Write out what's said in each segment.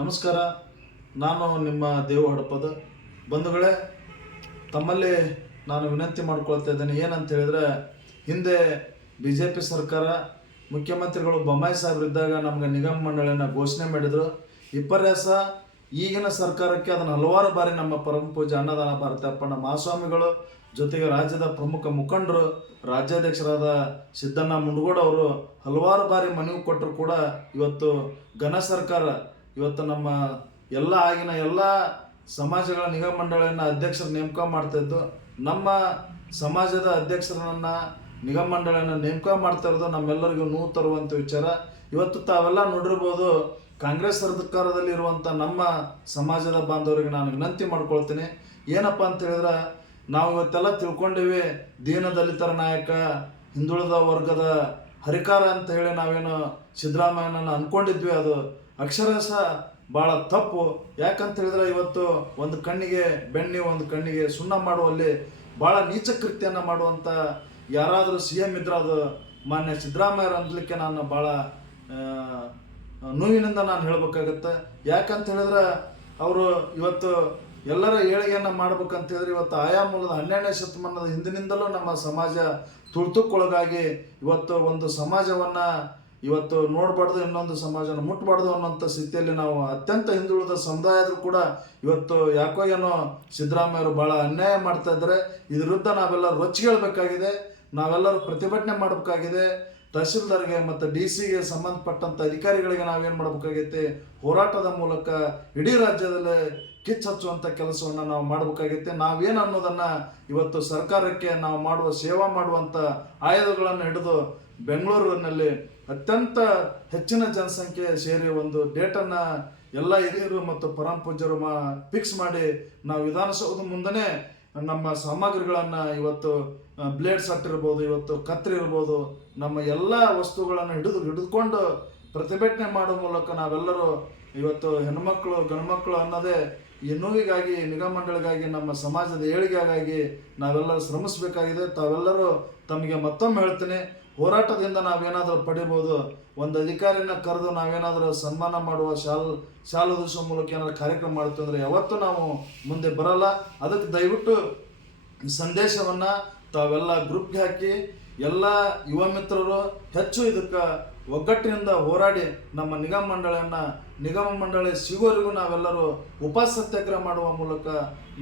ನಮಸ್ಕಾರ. ನಾನು ನಿಮ್ಮ ದೇವು ಹಡಪದ ಬಂಧುಗಳೇ, ತಮ್ಮಲ್ಲಿ ನಾನು ವಿನಂತಿ ಮಾಡ್ಕೊಳ್ತಾ ಇದ್ದೇನೆ. ಏನಂತ ಹೇಳಿದ್ರೆ, ಹಿಂದೆ BJP ಸರ್ಕಾರ ಮುಖ್ಯಮಂತ್ರಿಗಳು ಬೊಮ್ಮಾಯಿ ಸಾಹೇಬರಿದ್ದಾಗ ನಮಗೆ ನಿಗಮ ಮಂಡಳಿಯನ್ನು ಘೋಷಣೆ ಮಾಡಿದರು. ವಿಪರ್ಯಾಸ ಈಗಿನ ಸರ್ಕಾರಕ್ಕೆ ಅದನ್ನು ಹಲವಾರು ಬಾರಿ ನಮ್ಮ ಪರಮ ಪೂಜೆ ಅನ್ನದಾನ ಭಾರತಪ್ಪಣ್ಣ ಮಹಾಸ್ವಾಮಿಗಳು ಜೊತೆಗೆ ರಾಜ್ಯದ ಪ್ರಮುಖ ಮುಖಂಡರು ರಾಜ್ಯಾಧ್ಯಕ್ಷರಾದ ಸಿದ್ದಣ್ಣ ಮುಂಡಗೋಡ ಅವರು ಹಲವಾರು ಬಾರಿ ಮನವಿ ಕೊಟ್ಟರು ಕೂಡ ಇವತ್ತು ಘನ ಸರ್ಕಾರ ಇವತ್ತು ನಮ್ಮ ಆಗಿನ ಎಲ್ಲ ಸಮಾಜಗಳ ನಿಗಮ ಮಂಡಳಿಯನ್ನು ಅಧ್ಯಕ್ಷರ ನೇಮಕ ಮಾಡ್ತಾಯಿದ್ದು, ನಮ್ಮ ಸಮಾಜದ ಅಧ್ಯಕ್ಷರನ್ನು ನಿಗಮ ಮಂಡಳಿಯನ್ನು ನೇಮಕ ಮಾಡ್ತಾ ಇರೋದು ನಮ್ಮೆಲ್ಲರಿಗೂ ನೋವು ತರುವಂಥ ವಿಚಾರ. ಇವತ್ತು ತಾವೆಲ್ಲ ನೋಡಿರ್ಬೋದು, ಕಾಂಗ್ರೆಸ್ ಸರ್ಕಾರದಲ್ಲಿ ಇರುವಂಥ ನಮ್ಮ ಸಮಾಜದ ಬಾಂಧವರಿಗೆ ನಾನು ವಿನಂತಿ ಮಾಡ್ಕೊಳ್ತೀನಿ. ಏನಪ್ಪ ಅಂತ ಹೇಳಿದ್ರೆ, ನಾವು ಇವತ್ತೆಲ್ಲ ತಿಳ್ಕೊಂಡಿವಿ, ದೀನ ದಲಿತರ ನಾಯಕ, ಹಿಂದುಳಿದ ವರ್ಗದ ಹರಿಕಾರ ಅಂತ ಹೇಳಿ ನಾವೇನು ಸಿದ್ದರಾಮಯ್ಯನನ್ನು ಅಂದ್ಕೊಂಡಿದ್ವಿ. ಅದು ಅಕ್ಷರಶಃ ಭಾಳ ತಪ್ಪು. ಯಾಕಂತ ಹೇಳಿದ್ರೆ, ಇವತ್ತು ಒಂದು ಕಣ್ಣಿಗೆ ಬೆಣ್ಣೆ ಒಂದು ಕಣ್ಣಿಗೆ ಸುಣ್ಣ ಮಾಡುವಲ್ಲಿ ಭಾಳ ನೀಚ ಕೃತ್ಯನ ಮಾಡುವಂಥ ಯಾರಾದರೂ CM ಇದ್ರೆ ಅದು ಮಾನ್ಯ ಸಿದ್ದರಾಮಯ್ಯರು ಅಂದಲಿಕ್ಕೆ ನಾನು ಭಾಳ ನೋವಿನಿಂದ ನಾನು ಹೇಳಬೇಕಾಗತ್ತೆ. ಯಾಕಂತ ಹೇಳಿದ್ರೆ, ಅವರು ಇವತ್ತು ಎಲ್ಲರ ಏಳಿಗೆಯನ್ನು ಮಾಡ್ಬೇಕಂತ ಹೇಳಿದ್ರೆ, ಇವತ್ತು ಆಯಾ ಮೂಲದ 12ನೇ ಶತಮಾನದ ಹಿಂದಿನಿಂದಲೂ ನಮ್ಮ ಸಮಾಜ ತುರ್ತುಕ್ಕೊಳಗಾಗಿ ಇವತ್ತು ಒಂದು ಸಮಾಜವನ್ನು ಇವತ್ತು ನೋಡಬಾರ್ದು, ಇನ್ನೊಂದು ಸಮಾಜನ ಮುಟ್ಟಬಾರ್ದು ಅನ್ನೋಂಥ ಸ್ಥಿತಿಯಲ್ಲಿ ನಾವು ಅತ್ಯಂತ ಹಿಂದುಳಿದ ಸಮುದಾಯದ್ರು ಕೂಡ ಇವತ್ತು ಯಾಕೋ ಏನೋ ಸಿದ್ದರಾಮಯ್ಯರು ಭಾಳ ಅನ್ಯಾಯ ಮಾಡ್ತಾ ಇದ್ದಾರೆ. ಇದ್ರ ವಿರುದ್ಧ ನಾವೆಲ್ಲರೂ ರೊಚ್ಚಿಗೇಳಬೇಕಾಗಿದೆ, ನಾವೆಲ್ಲರೂ ಪ್ರತಿಭಟನೆ ಮಾಡಬೇಕಾಗಿದೆ. ತಹಸೀಲ್ದಾರ್ಗೆ ಮತ್ತು DC ಸಂಬಂಧಪಟ್ಟಂಥ ಅಧಿಕಾರಿಗಳಿಗೆ ನಾವೇನು ಮಾಡಬೇಕಾಗೈತೆ, ಹೋರಾಟದ ಮೂಲಕ ಇಡೀ ರಾಜ್ಯದಲ್ಲಿ ಕಿಚ್ಚು ಹಚ್ಚುವಂಥ ಕೆಲಸವನ್ನು ನಾವು ಮಾಡಬೇಕಾಗೈತೆ. ನಾವೇನು ಅನ್ನೋದನ್ನು ಇವತ್ತು ಸರ್ಕಾರಕ್ಕೆ ನಾವು ಮಾಡುವ ಸೇವಾ ಮಾಡುವಂಥ ಆಯುಧಗಳನ್ನು ಹಿಡಿದು ಬೆಂಗಳೂರಿನಲ್ಲಿ ಅತ್ಯಂತ ಹೆಚ್ಚಿನ ಜನಸಂಖ್ಯೆ ಸೇರಿ ಒಂದು ಡೇಟನ್ನು ಎಲ್ಲ ಹಿರಿಯರು ಮತ್ತು ಪರಮ ಪೂಜ್ಯರು ಫಿಕ್ಸ್ ಮಾಡಿ ನಾವು ವಿಧಾನಸೌಧ ಮುಂದೆ ನಮ್ಮ ಸಾಮಗ್ರಿಗಳನ್ನು ಇವತ್ತು ಬ್ಲೇಡ್ ಸಟ್ ಇರ್ಬೋದು, ಇವತ್ತು ಕತ್ರಿ ಇರ್ಬೋದು, ನಮ್ಮ ಎಲ್ಲ ವಸ್ತುಗಳನ್ನು ಹಿಡಿದುಕೊಂಡು ಪ್ರತಿಭಟನೆ ಮಾಡೋ ಮೂಲಕ ನಾವೆಲ್ಲರೂ ಇವತ್ತು ಹೆಣ್ಮಕ್ಳು ಗಂಡ್ಮಕ್ಳು ಅನ್ನೋದೇ ಈ ನೋವಿಗಾಗಿ, ನಿಗಮ ಮಂಡಳಿಗಾಗಿ, ನಮ್ಮ ಸಮಾಜದ ಏಳಿಗೆಗಾಗಿ ನಾವೆಲ್ಲರೂ ಶ್ರಮಿಸಬೇಕಾಗಿದೆ. ತಾವೆಲ್ಲರೂ ತಮಗೆ ಮತ್ತೊಮ್ಮೆ ಹೇಳ್ತೀನಿ, ಹೋರಾಟದಿಂದ ನಾವೇನಾದರೂ ಪಡಿಬೋದು. ಒಂದು ಅಧಿಕಾರಿನ ಕರೆದು ನಾವೇನಾದರೂ ಸನ್ಮಾನ ಮಾಡುವ ಶಾಲು ದಿವಸ ಮೂಲಕ ಏನಾದರೂ ಕಾರ್ಯಕ್ರಮ ಮಾಡ್ತೀವಿ ಅಂದರೆ ಯಾವತ್ತೂ ನಾವು ಮುಂದೆ ಬರಲ್ಲ. ಅದಕ್ಕೆ ದಯವಿಟ್ಟು ಈ ಸಂದೇಶವನ್ನು ತಾವೆಲ್ಲ ಗ್ರೂಪ್ಗೆ ಹಾಕಿ ಎಲ್ಲ ಯುವ ಮಿತ್ರರು ಹೆಚ್ಚು ಇದಕ್ಕೆ ಒಗ್ಗಟ್ಟಿನಿಂದ ಹೋರಾಡಿ ನಮ್ಮ ನಿಗಮ ಮಂಡಳಿ ಸಿಗೋರಿಗೂ ನಾವೆಲ್ಲರೂ ಉಪವಾಸ ಸತ್ಯಾಗ್ರಹ ಮಾಡುವ ಮೂಲಕ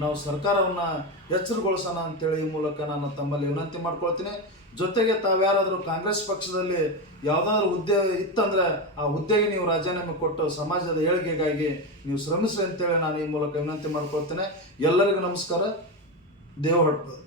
ನಾವು ಸರ್ಕಾರವನ್ನು ಎಚ್ಚರಗೊಳಿಸೋಣ ಅಂತೇಳಿ ಈ ಮೂಲಕ ನಾನು ತಮ್ಮಲ್ಲಿ ವಿನಂತಿ ಮಾಡ್ಕೊಳ್ತೀನಿ. ಜೊತೆಗೆ ತಾವ್ಯಾರಾದರೂ ಕಾಂಗ್ರೆಸ್ ಪಕ್ಷದಲ್ಲಿ ಯಾವುದಾದ್ರೂ ಹುದ್ದೆ ಇತ್ತಂದರೆ ಆ ಹುದ್ದೆಗೆ ನೀವು ರಾಜೀನಾಮೆ ಕೊಟ್ಟು ಸಮಾಜದ ಏಳಿಗೆಗಾಗಿ ನೀವು ಶ್ರಮಿಸಿ ಅಂತೇಳಿ ನಾನು ಈ ಮೂಲಕ ವಿನಂತಿ ಮಾಡ್ಕೊಳ್ತೇನೆ. ಎಲ್ಲರಿಗೂ ನಮಸ್ಕಾರ. ದೇವ ಹಡ್ಪದ.